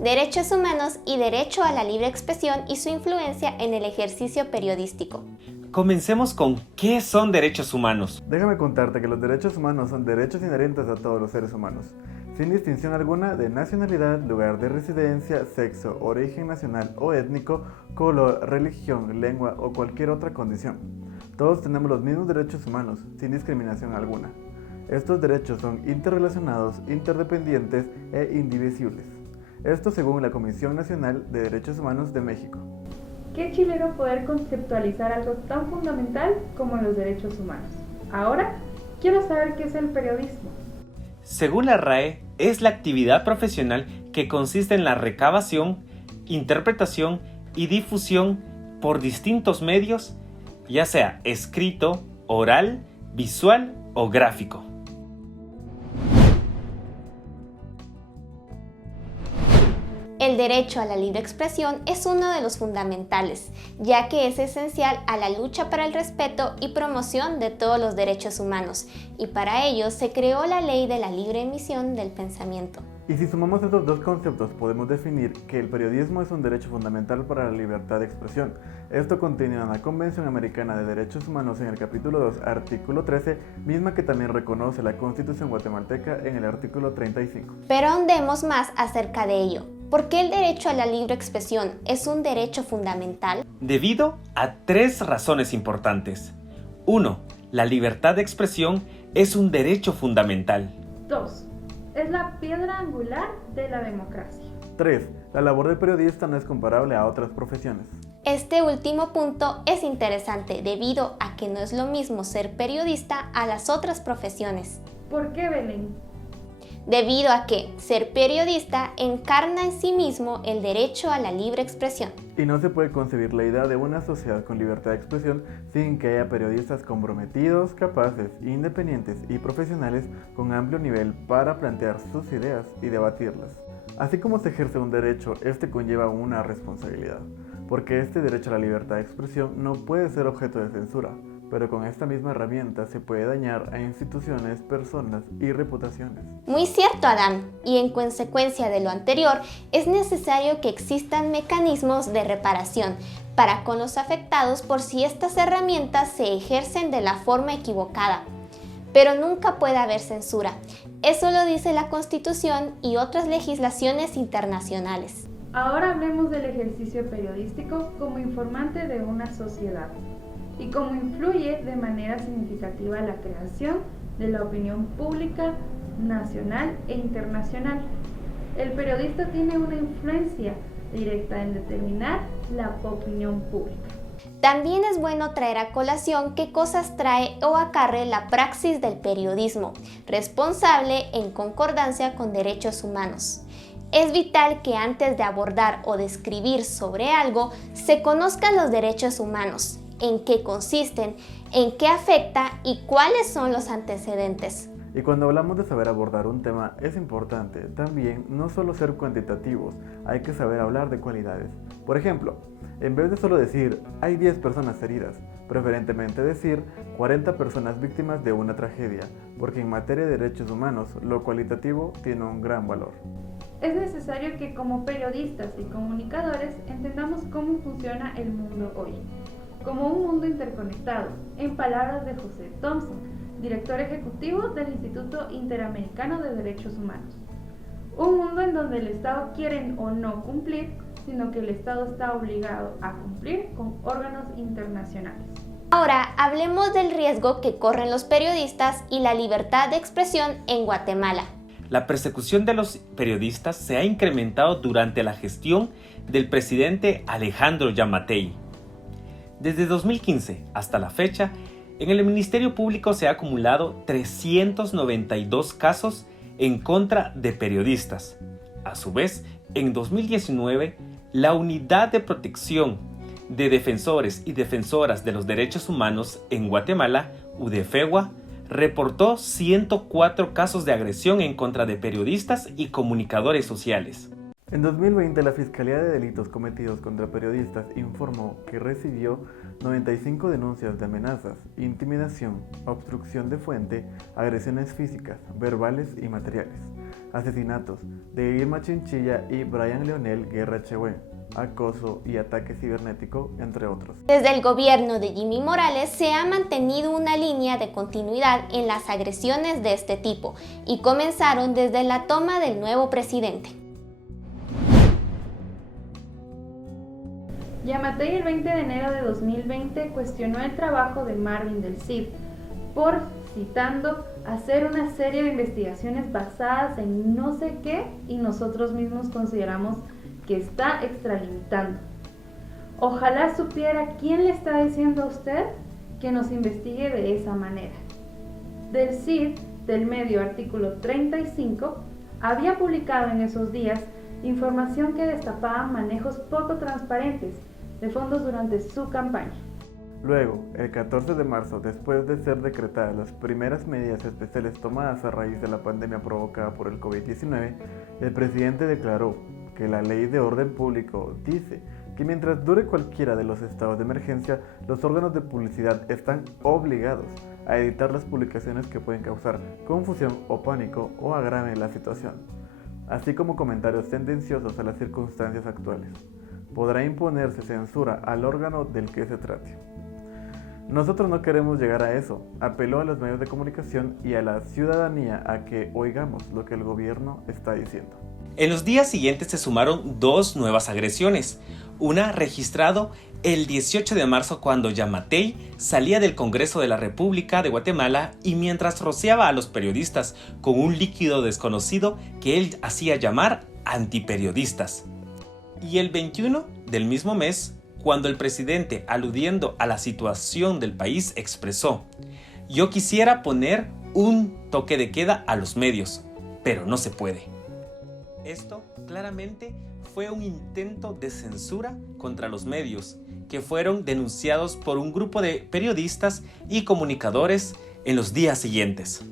derechos humanos y derecho a la libre expresión y su influencia en el ejercicio periodístico. Comencemos con ¿qué son derechos humanos? Déjame contarte que los derechos humanos son derechos inherentes a todos los seres humanos, sin distinción alguna de nacionalidad, lugar de residencia, sexo, origen nacional o étnico, color, religión, lengua o cualquier otra condición. Todos tenemos los mismos derechos humanos, sin discriminación alguna. Estos derechos son interrelacionados, interdependientes e indivisibles. Esto según la Comisión Nacional de Derechos Humanos de México. Qué chileno poder conceptualizar algo tan fundamental como los derechos humanos. Ahora, quiero saber qué es el periodismo. Según la RAE, es la actividad profesional que consiste en la recabación, interpretación y difusión por distintos medios, ya sea escrito, oral, visual o gráfico. El derecho a la libre expresión es uno de los fundamentales, ya que es esencial a la lucha para el respeto y promoción de todos los derechos humanos, y para ello se creó la Ley de la Libre Emisión del Pensamiento. Y si sumamos estos dos conceptos, podemos definir que el periodismo es un derecho fundamental para la libertad de expresión. Esto contenido en la Convención Americana de Derechos Humanos en el capítulo 2, artículo 13, misma que también reconoce la Constitución guatemalteca en el artículo 35. Pero ahondemos más acerca de ello. ¿Por qué el derecho a la libre expresión es un derecho fundamental? Debido a tres razones importantes. 1. La libertad de expresión es un derecho fundamental. 2. Es la piedra angular de la democracia. 3. La labor del periodista no es comparable a otras profesiones. Este último punto es interesante debido a que no es lo mismo ser periodista a las otras profesiones. ¿Por qué, Belén? Debido a que ser periodista encarna en sí mismo el derecho a la libre expresión. Y no se puede concebir la idea de una sociedad con libertad de expresión sin que haya periodistas comprometidos, capaces, independientes y profesionales con amplio nivel para plantear sus ideas y debatirlas. Así como se ejerce un derecho, este conlleva una responsabilidad, porque este derecho a la libertad de expresión no puede ser objeto de censura, pero con esta misma herramienta se puede dañar a instituciones, personas y reputaciones. Muy cierto, Adán, y en consecuencia de lo anterior, es necesario que existan mecanismos de reparación para con los afectados por si estas herramientas se ejercen de la forma equivocada. Pero nunca puede haber censura. Eso lo dice la Constitución y otras legislaciones internacionales. Ahora hablemos del ejercicio periodístico como informante de una sociedad y cómo influye de manera significativa la creación de la opinión pública nacional e internacional. El periodista tiene una influencia directa en determinar la opinión pública. También es bueno traer a colación qué cosas trae o acarrea la praxis del periodismo, responsable en concordancia con derechos humanos. Es vital que antes de abordar o de escribir sobre algo, se conozcan los derechos humanos, en qué consisten, en qué afecta y cuáles son los antecedentes. Y cuando hablamos de saber abordar un tema, es importante también no solo ser cuantitativos, hay que saber hablar de cualidades. Por ejemplo, en vez de solo decir, hay 10 personas heridas, preferentemente decir 40 personas víctimas de una tragedia, porque en materia de derechos humanos, lo cualitativo tiene un gran valor. Es necesario que como periodistas y comunicadores entendamos cómo funciona el mundo hoy, como un mundo interconectado, en palabras de José Thompson, director ejecutivo del Instituto Interamericano de Derechos Humanos. Un mundo en donde el Estado quiere o no cumplir, sino que el Estado está obligado a cumplir con órganos internacionales. Ahora hablemos del riesgo que corren los periodistas y la libertad de expresión en Guatemala. La persecución de los periodistas se ha incrementado durante la gestión del presidente Alejandro Yamatei. Desde 2015 hasta la fecha, en el Ministerio Público se ha acumulado 392 casos en contra de periodistas. A su vez, en 2019, la Unidad de Protección de Defensores y Defensoras de los Derechos Humanos en Guatemala, UDEFEGUA, reportó 104 casos de agresión en contra de periodistas y comunicadores sociales. En 2020, la Fiscalía de Delitos Cometidos contra Periodistas informó que recibió 95 denuncias de amenazas, intimidación, obstrucción de fuente, agresiones físicas, verbales y materiales. asesinatos de Irma Chinchilla y Brian Leonel Guerra Echeverría, acoso y ataque cibernético, entre otros. Desde el gobierno de Jimmy Morales se ha mantenido una línea de continuidad en las agresiones de este tipo y comenzaron desde la toma del nuevo presidente. Yamatei el 20 de enero de 2020 cuestionó el trabajo de Marvin del Cid por, citando, hacer una serie de investigaciones basadas en no sé qué y nosotros mismos consideramos que está extralimitando. Ojalá supiera quién le está diciendo a usted que nos investigue de esa manera. Del Cid, del medio Artículo 35, había publicado en esos días información que destapaba manejos poco transparentes de fondos durante su campaña. Luego, el 14 de marzo, después de ser decretadas las primeras medidas especiales tomadas a raíz de la pandemia provocada por el COVID-19, el presidente declaró que la Ley de Orden Público dice que mientras dure cualquiera de los estados de emergencia, los órganos de publicidad están obligados a editar las publicaciones que pueden causar confusión o pánico o agraven la situación, así como comentarios tendenciosos a las circunstancias actuales. Podrá imponerse censura al órgano del que se trate. Nosotros no queremos llegar a eso. Apeló a los medios de comunicación y a la ciudadanía a que oigamos lo que el gobierno está diciendo. En los días siguientes se sumaron dos nuevas agresiones. Una registrado el 18 de marzo cuando Yamatei salía del Congreso de la República de Guatemala y mientras rociaba a los periodistas con un líquido desconocido que él hacía llamar antiperiodistas. Y el 21 del mismo mes, cuando el presidente, aludiendo a la situación del país, expresó: "Yo quisiera poner un toque de queda a los medios, pero no se puede". Esto claramente fue un intento de censura contra los medios, que fueron denunciados por un grupo de periodistas y comunicadores en los días siguientes.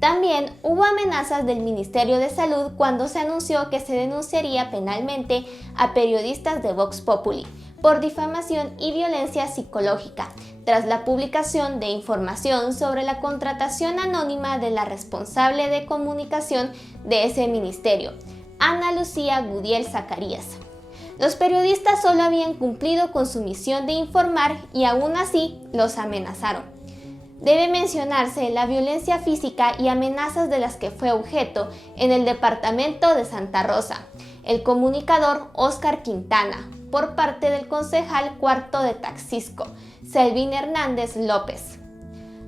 También hubo amenazas del Ministerio de Salud cuando se anunció que se denunciaría penalmente a periodistas de Vox Populi por difamación y violencia psicológica, tras la publicación de información sobre la contratación anónima de la responsable de comunicación de ese ministerio, Ana Lucía Gudiel Zacarías. Los periodistas solo habían cumplido con su misión de informar y aún así los amenazaron. Debe mencionarse la violencia física y amenazas de las que fue objeto en el departamento de Santa Rosa, el comunicador Óscar Quintana, por parte del concejal cuarto de Taxisco, Selvin Hernández López.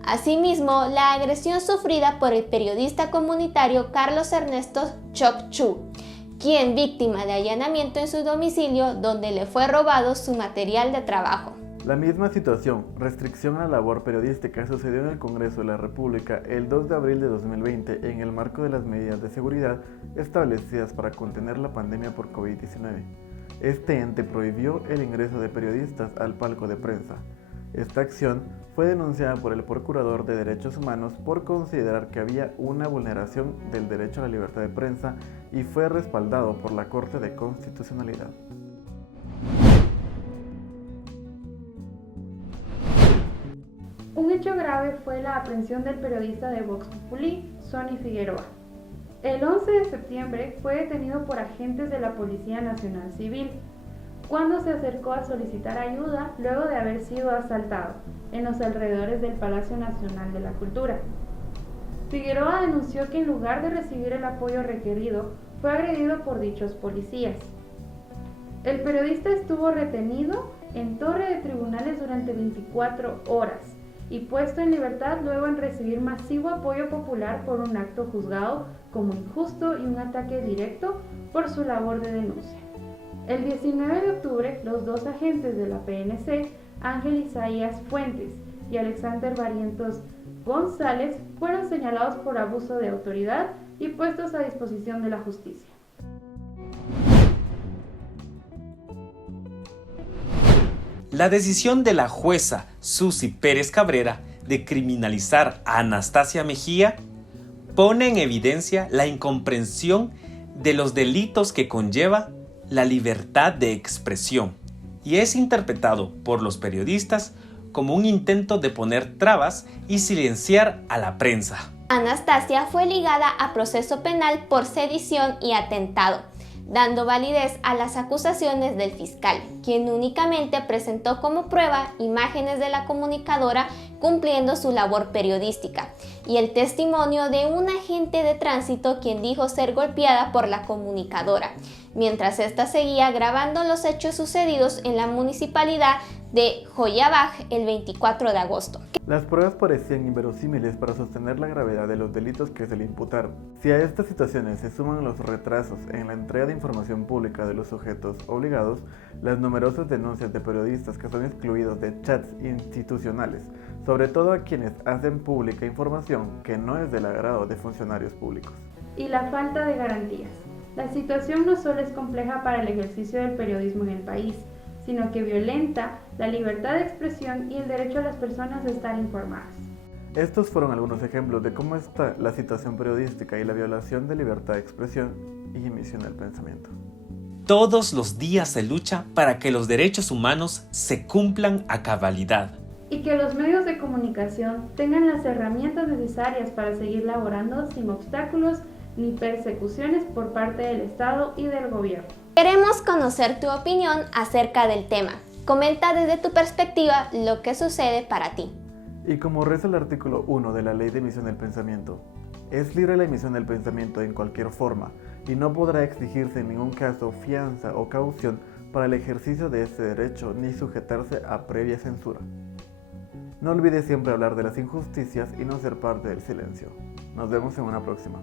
Asimismo, la agresión sufrida por el periodista comunitario Carlos Ernesto Choc Chu, quien víctima de allanamiento en su domicilio donde le fue robado su material de trabajo. La misma situación, restricción a la labor periodística, sucedió en el Congreso de la República el 2 de abril de 2020 en el marco de las medidas de seguridad establecidas para contener la pandemia por COVID-19. Este ente prohibió el ingreso de periodistas al palco de prensa. Esta acción fue denunciada por el Procurador de Derechos Humanos por considerar que había una vulneración del derecho a la libertad de prensa y fue respaldado por la Corte de Constitucionalidad. Un hecho grave fue la aprehensión del periodista de Vox Populi, Sonny Figueroa. El 11 de septiembre fue detenido por agentes de la Policía Nacional Civil, cuando se acercó a solicitar ayuda luego de haber sido asaltado en los alrededores del Palacio Nacional de la Cultura. Figueroa denunció que en lugar de recibir el apoyo requerido, fue agredido por dichos policías. El periodista estuvo retenido en torre de tribunales durante 24 horas y puesto en libertad luego en recibir masivo apoyo popular por un acto juzgado como injusto y un ataque directo por su labor de denuncia. El 19 de octubre, los dos agentes de la PNC, Ángel Isaías Fuentes y Alexander Barrientos González, fueron señalados por abuso de autoridad y puestos a disposición de la justicia. La decisión de la jueza Susi Pérez Cabrera de criminalizar a Anastasia Mejía pone en evidencia la incomprensión de los delitos que conlleva la libertad de expresión y es interpretado por los periodistas como un intento de poner trabas y silenciar a la prensa. Anastasia fue ligada a proceso penal por sedición y atentado, dando validez a las acusaciones del fiscal, quien únicamente presentó como prueba imágenes de la comunicadora cumpliendo su labor periodística, y el testimonio de un agente de tránsito quien dijo ser golpeada por la comunicadora, mientras ésta seguía grabando los hechos sucedidos en la municipalidad de Joyabaj el 24 de agosto. Las pruebas parecían inverosímiles para sostener la gravedad de los delitos que se le imputaron. Si a estas situaciones se suman los retrasos en la entrega de información pública de los sujetos obligados, las numerosas denuncias de periodistas que son excluidos de chats institucionales, sobre todo a quienes hacen pública información que no es del agrado de funcionarios públicos. Y la falta de garantías. La situación no solo es compleja para el ejercicio del periodismo en el país, sino que violenta la libertad de expresión y el derecho a las personas de estar informadas. Estos fueron algunos ejemplos de cómo está la situación periodística y la violación de libertad de expresión y emisión del pensamiento. Todos los días se lucha para que los derechos humanos se cumplan a cabalidad. Y que los medios de comunicación tengan las herramientas necesarias para seguir laborando sin obstáculos ni persecuciones por parte del Estado y del gobierno. Queremos conocer tu opinión acerca del tema. Comenta desde tu perspectiva lo que sucede para ti. Y como reza el artículo 1 de la Ley de Emisión del Pensamiento, es libre la emisión del pensamiento en cualquier forma y no podrá exigirse en ningún caso fianza o caución para el ejercicio de este derecho ni sujetarse a previa censura. No olvides siempre hablar de las injusticias y no ser parte del silencio. Nos vemos en una próxima.